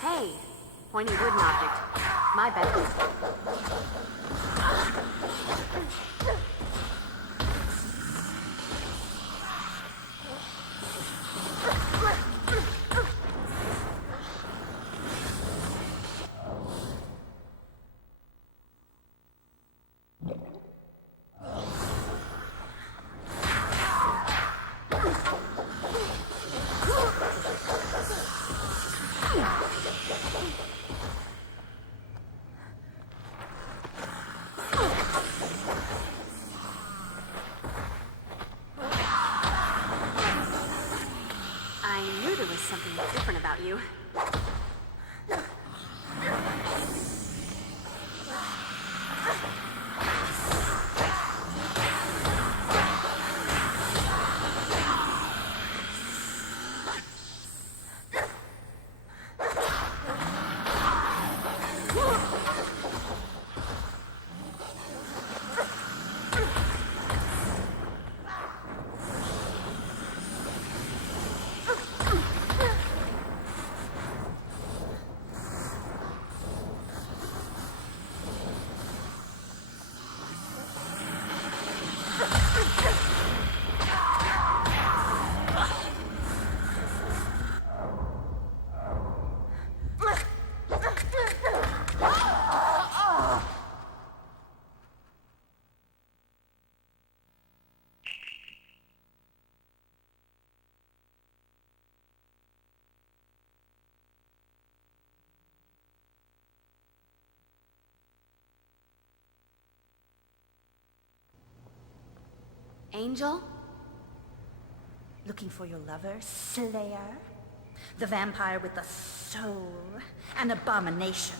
Hey, pointy wooden object. My bad. I knew there was something different about you. Angel? Looking for your lover, Slayer? The vampire with the soul, an abomination.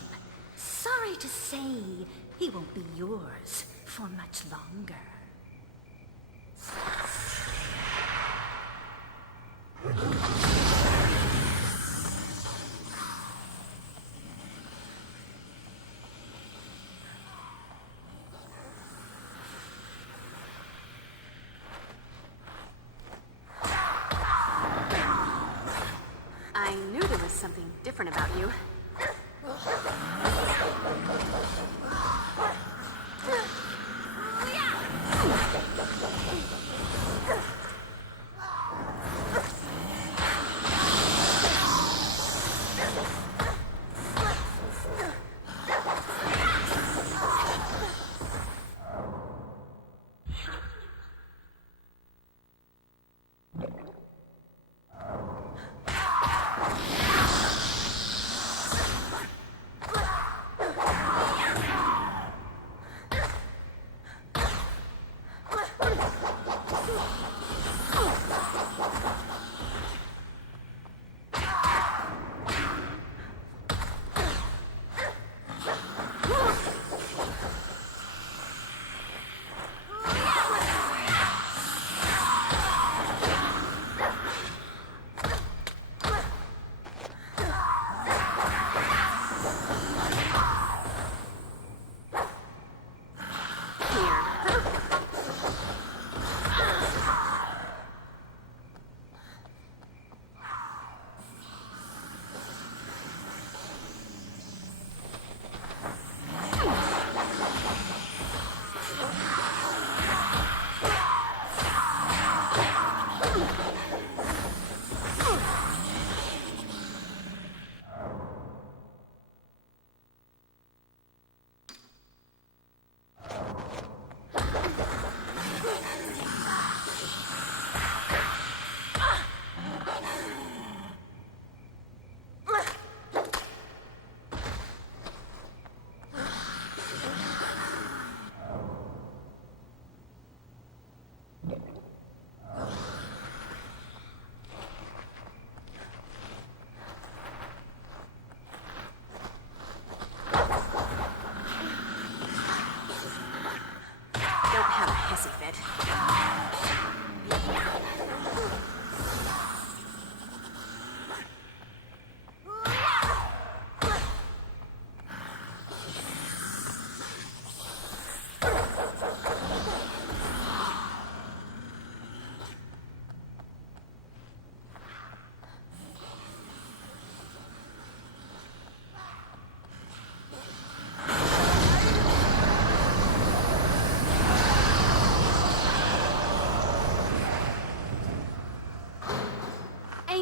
Sorry to say, he won't be yours for much longer. I knew there was something different about you.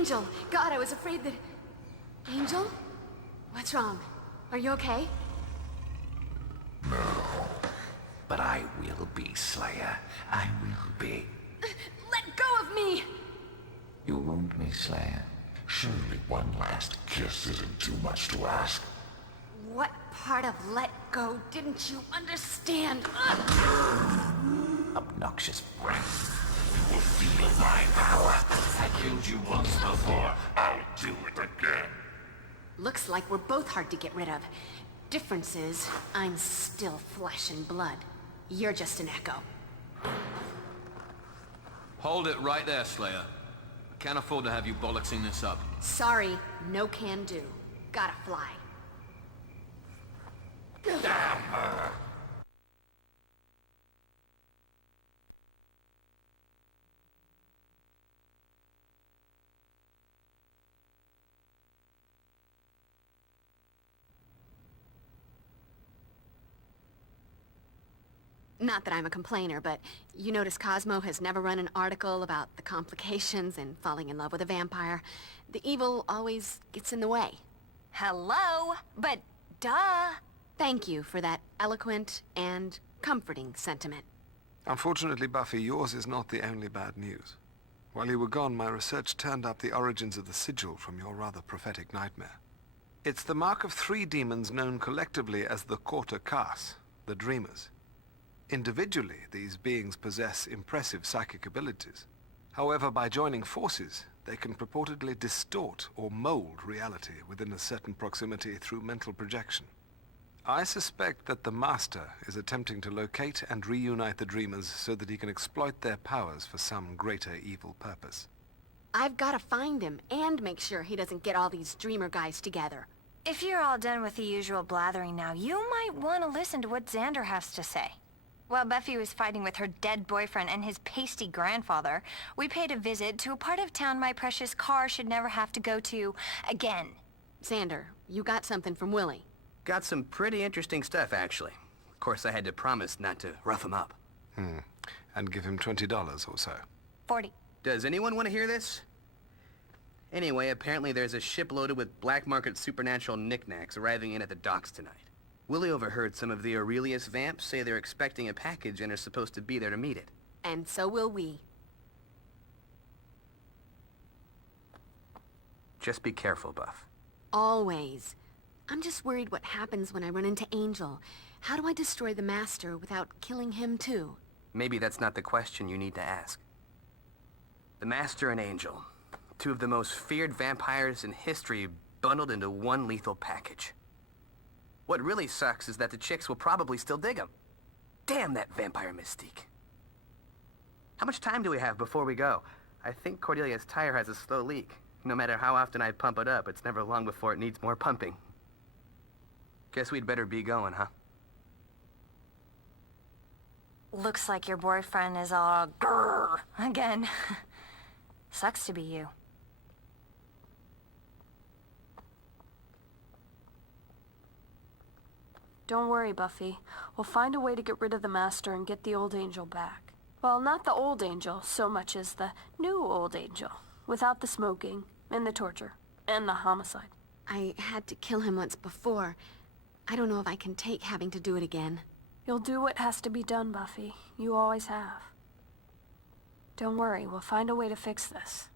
Angel! God, I was afraid that... Angel? What's wrong? Are you okay? No. But I will be, Slayer. I will be. Let go of me! You wound me, Slayer. Surely one last kiss isn't too much to ask. What part of let go didn't you understand? Obnoxious breath. You will feel my power. I killed you once before. I'll do it again. Looks like we're both hard to get rid of. Difference is, I'm still flesh and blood. You're just an echo. Hold it right there, Slayer. I can't afford to have you bollocksing this up. Sorry, no can do. Gotta fly. Damn her. Not that I'm a complainer, but you notice Cosmo has never run an article about the complications in falling in love with a vampire. The evil always gets in the way. Hello? But duh. Thank you for that eloquent and comforting sentiment. Unfortunately, Buffy, yours is not the only bad news. While you were gone, my research turned up the origins of the sigil from your rather prophetic nightmare. It's the mark of 3 demons known collectively as the Quarter Cas, the Dreamers. Individually, these beings possess impressive psychic abilities. However, by joining forces, they can purportedly distort or mold reality within a certain proximity through mental projection. I suspect that the Master is attempting to locate and reunite the Dreamers so that he can exploit their powers for some greater evil purpose. I've gotta find him and make sure he doesn't get all these dreamer guys together. If you're all done with the usual blathering now, you might want to listen to what Xander has to say. While Buffy was fighting with her dead boyfriend and his pasty grandfather, we paid a visit to a part of town my precious car should never have to go to again. Xander, you got something from Willie. Got some pretty interesting stuff, actually. Of course, I had to promise not to rough him up. And give him $20 or so. 40. Does anyone want to hear this? Anyway, apparently there's a ship loaded with black market supernatural knickknacks arriving in at the docks tonight. Willie overheard some of the Aurelius vamps say they're expecting a package and are supposed to be there to meet it. And so will we. Just be careful, Buff. Always. I'm just worried what happens when I run into Angel. How do I destroy the Master without killing him too? Maybe that's not the question you need to ask. The Master and Angel, 2 of the most feared vampires in history, bundled into one lethal package. What really sucks is that the chicks will probably still dig him. Damn that vampire mystique. How much time do we have before we go? I think Cordelia's tire has a slow leak. No matter how often I pump it up, it's never long before it needs more pumping. Guess we'd better be going, huh? Looks like your boyfriend is all grrr again. Sucks to be you. Don't worry, Buffy. We'll find a way to get rid of the Master and get the old Angel back. Well, not the old Angel so much as the new old Angel. Without the smoking, and the torture, and the homicide. I had to kill him once before. I don't know if I can take having to do it again. You'll do what has to be done, Buffy. You always have. Don't worry, we'll find a way to fix this.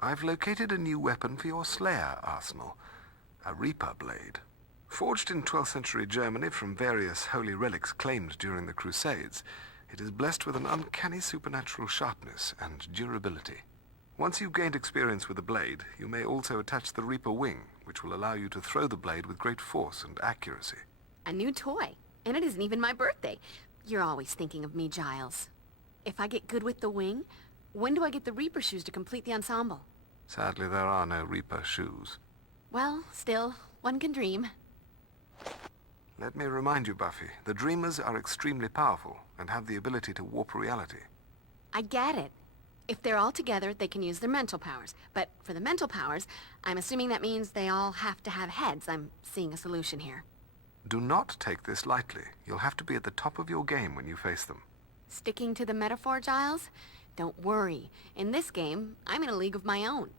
I've located a new weapon for your Slayer arsenal. A Reaper blade. Forged in 12th century Germany from various holy relics claimed during the Crusades, it is blessed with an uncanny supernatural sharpness and durability. Once you've gained experience with the blade, you may also attach the Reaper wing, which will allow you to throw the blade with great force and accuracy. A new toy. And it isn't even my birthday. You're always thinking of me, Giles. If I get good with the wing, when do I get the Reaper shoes to complete the ensemble? Sadly, there are no Reaper shoes. Well, still, one can dream. Let me remind you, Buffy, the Dreamers are extremely powerful and have the ability to warp reality. I get it. If they're all together, they can use their mental powers. But for the mental powers, I'm assuming that means they all have to have heads. I'm seeing a solution here. Do not take this lightly. You'll have to be at the top of your game when you face them. Sticking to the metaphor, Giles? Don't worry. In this game, I'm in a league of my own.